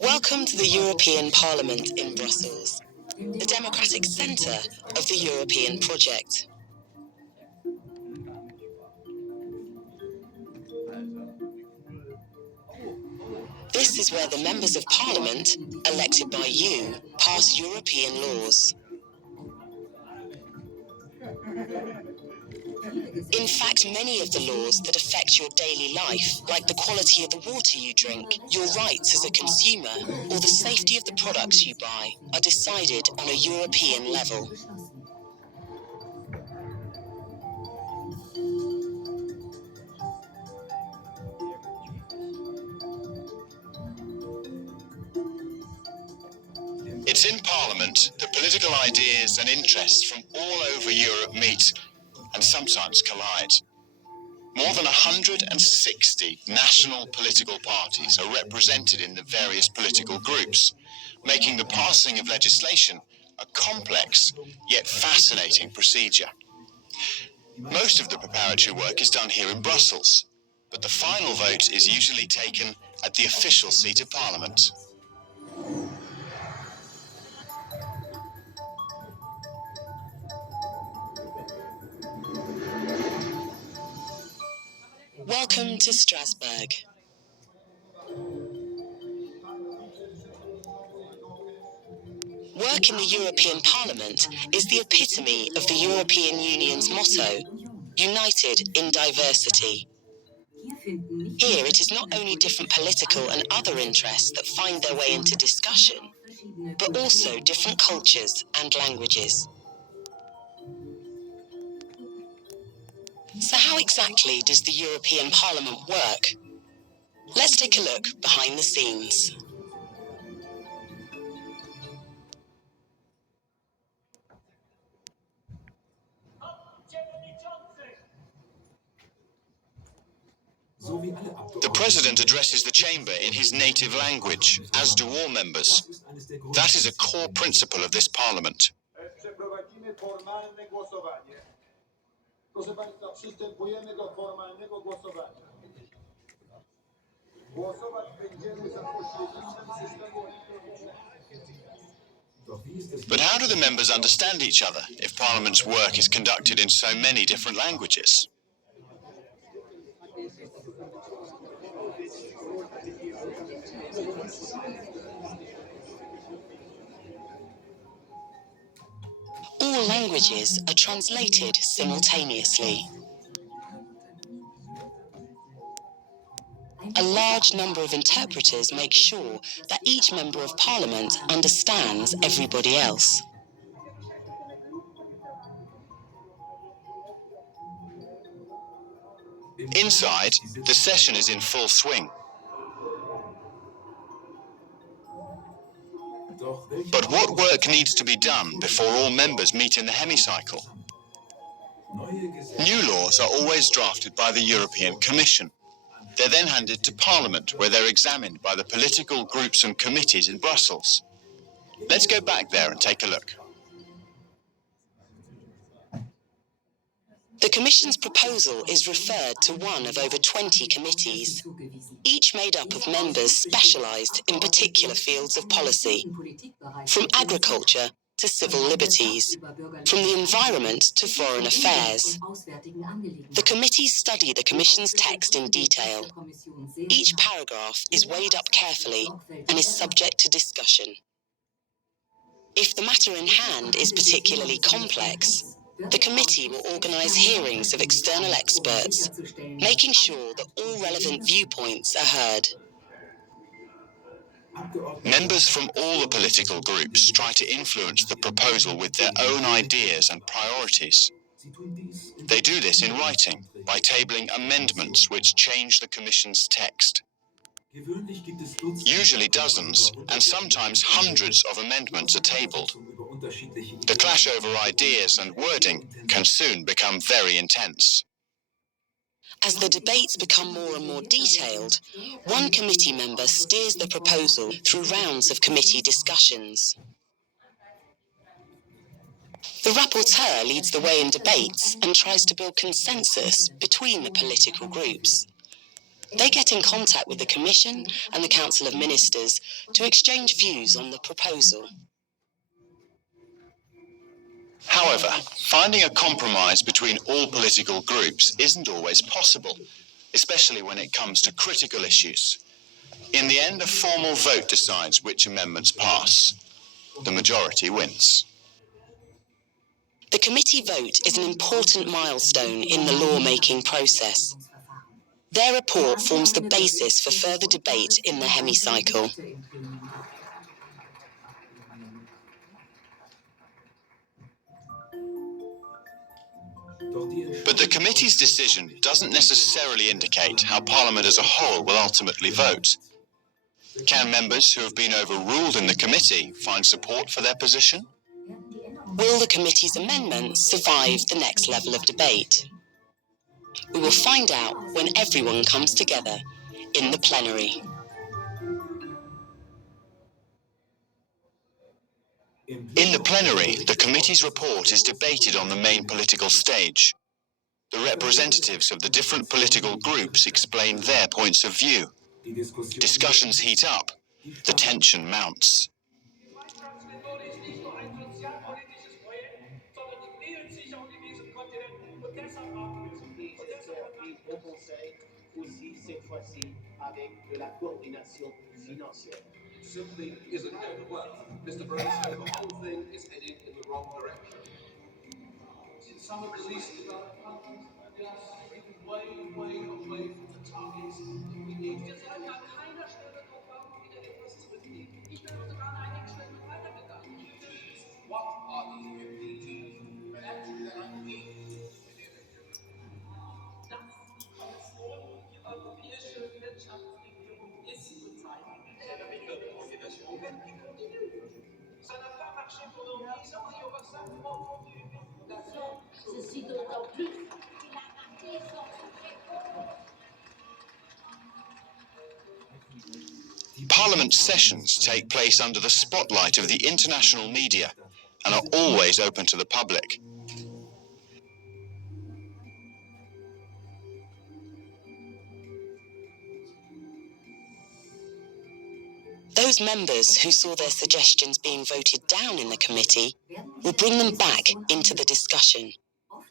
Welcome to the European Parliament in Brussels, the democratic centre of the European project. This is where the members of Parliament, elected by you, pass European laws. In fact, many of the laws that affect your daily life, like the quality of the water you drink, your rights as a consumer, or the safety of the products you buy, are decided on a European level. It's in Parliament that political ideas and interests from all over Europe meet and sometimes collide. More than 160 national political parties are represented in the various political groups, making the passing of legislation a complex yet fascinating procedure. Most of the preparatory work is done here in Brussels, but the final vote is usually taken at the official seat of Parliament. Welcome to Strasbourg. Work in the European Parliament is the epitome of the European Union's motto, united in diversity. Here it is not only different political and other interests that find their way into discussion, but also different cultures and languages. So how exactly does the European Parliament work? Let's take a look behind the scenes. The President addresses the Chamber in his native language, as do all members. That is a core principle of this Parliament. But how do the members understand each other if Parliament's work is conducted in so many different languages? All languages are translated simultaneously. A large number of interpreters make sure that each member of Parliament understands everybody else. Inside, the session is in full swing. But what work needs to be done before all members meet in the hemicycle? New laws are always drafted by the European Commission. They're then handed to Parliament, where they're examined by the political groups and committees in Brussels. Let's go back there and take a look. The Commission's proposal is referred to one of over 20 committees, each made up of members specialised in particular fields of policy, from agriculture to civil liberties, from the environment to foreign affairs. The committees study the Commission's text in detail. Each paragraph is weighed up carefully and is subject to discussion. If the matter in hand is particularly complex, the committee will organise hearings of external experts, making sure that all relevant viewpoints are heard. Members from all the political groups try to influence the proposal with their own ideas and priorities. They do this in writing, by tabling amendments which change the Commission's text. Usually dozens, and sometimes hundreds of amendments are tabled. The clash over ideas and wording can soon become very intense. As the debates become more and more detailed, one committee member steers the proposal through rounds of committee discussions. The rapporteur leads the way in debates and tries to build consensus between the political groups. They get in contact with the Commission and the Council of Ministers to exchange views on the proposal. However, finding a compromise between all political groups isn't always possible, especially when it comes to critical issues. In the end, a formal vote decides which amendments pass. The majority wins. The committee vote is an important milestone in the lawmaking process. Their report forms the basis for further debate in the hemicycle. But the committee's decision doesn't necessarily indicate how Parliament as a whole will ultimately vote. Can members who have been overruled in the committee find support for their position? Will the committee's amendments survive the next level of debate? We will find out when everyone comes together in the plenary. In the plenary, the committee's report is debated on the main political stage. The representatives of the different political groups explain their points of view. Discussions heat up, the tension mounts. Simply isn't going to work. Mr. Barroso, the whole thing is heading in the wrong direction. In some of the least developed countries, we are slipping way away from the targets that we need. Wir sollten an keiner Stelle dort warten, wieder etwas zurücknehmen. Ich bin sogar an einigen Stellen weitergegangen. What are the MDGs? Actually, I need das Kommission, die europäische Wirtschaftsregierung ist zurzeit. Ceci d'autant plus qu'il a marqué son sujet. Parliament sessions take place under the spotlight of the international media and are always open to the public. Those members who saw their suggestions being voted down in the committee will bring them back into the discussion,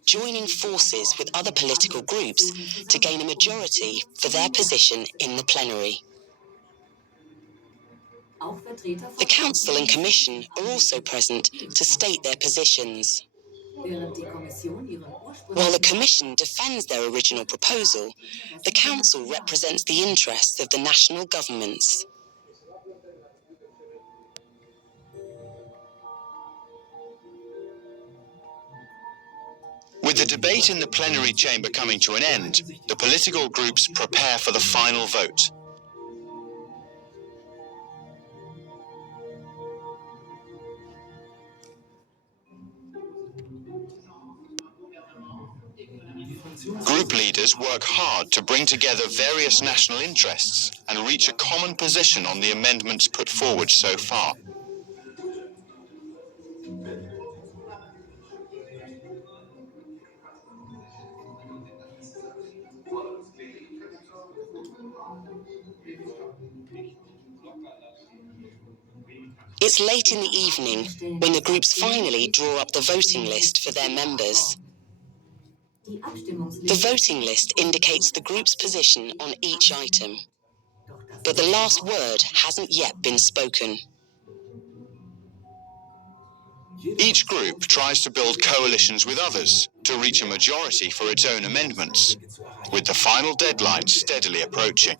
joining forces with other political groups to gain a majority for their position in the plenary. The Council and Commission are also present to state their positions. While the Commission defends their original proposal, the Council represents the interests of the national governments. With the debate in the plenary chamber coming to an end, the political groups prepare for the final vote. Group leaders work hard to bring together various national interests and reach a common position on the amendments put forward so far. It's late in the evening when the groups finally draw up the voting list for their members. The voting list indicates the group's position on each item, but the last word hasn't yet been spoken. Each group tries to build coalitions with others to reach a majority for its own amendments, with the final deadline steadily approaching.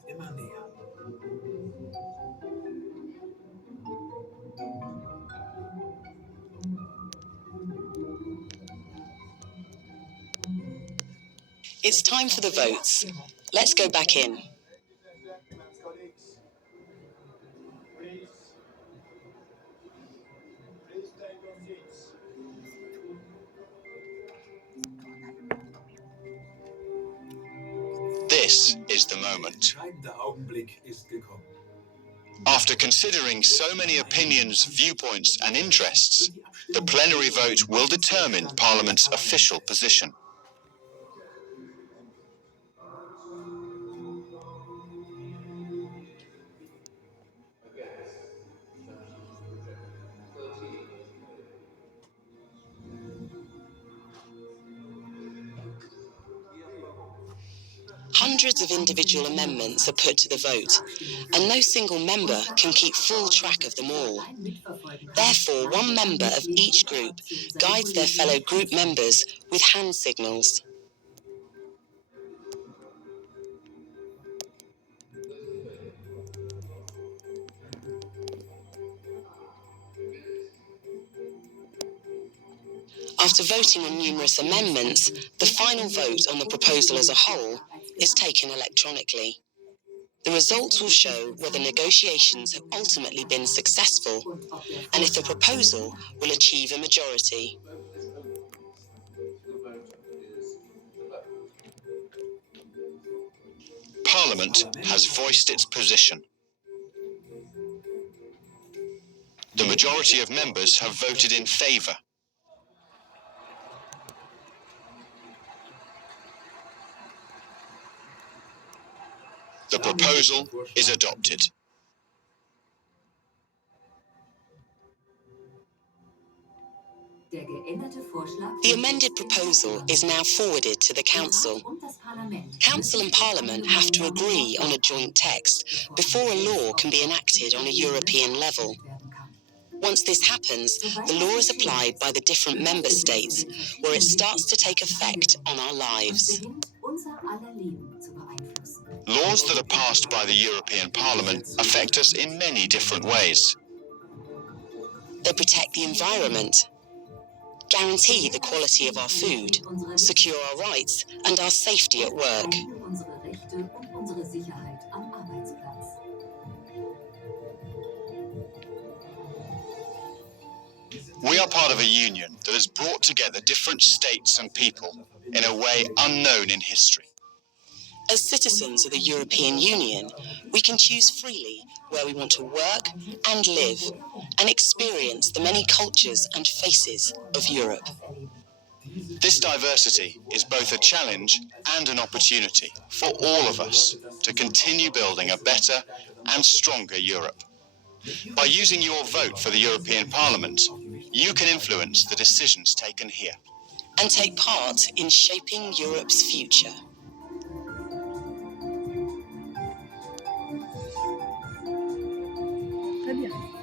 It's time for the votes. Let's go back in. This is the moment. After considering so many opinions, viewpoints and interests, the plenary vote will determine Parliament's official position. Hundreds of individual amendments are put to the vote, and no single member can keep full track of them all. Therefore, one member of each group guides their fellow group members with hand signals. After voting on numerous amendments, the final vote on the proposal as a whole is taken electronically. The results will show whether negotiations have ultimately been successful and if the proposal will achieve a majority. Parliament has voiced its position. The majority of members have voted in favour. The proposal is adopted. The amended proposal is now forwarded to the Council. Council and Parliament have to agree on a joint text before a law can be enacted on a European level. Once this happens, the law is applied by the different member states, where it starts to take effect on our lives. Laws that are passed by the European Parliament affect us in many different ways. They protect the environment, guarantee the quality of our food, secure our rights and our safety at work. We are part of a union that has brought together different states and people in a way unknown in history. As citizens of the European Union, we can choose freely where we want to work and live and experience the many cultures and faces of Europe. This diversity is both a challenge and an opportunity for all of us to continue building a better and stronger Europe. By using your vote for the European Parliament, you can influence the decisions taken here. And take part in shaping Europe's future. Très bien.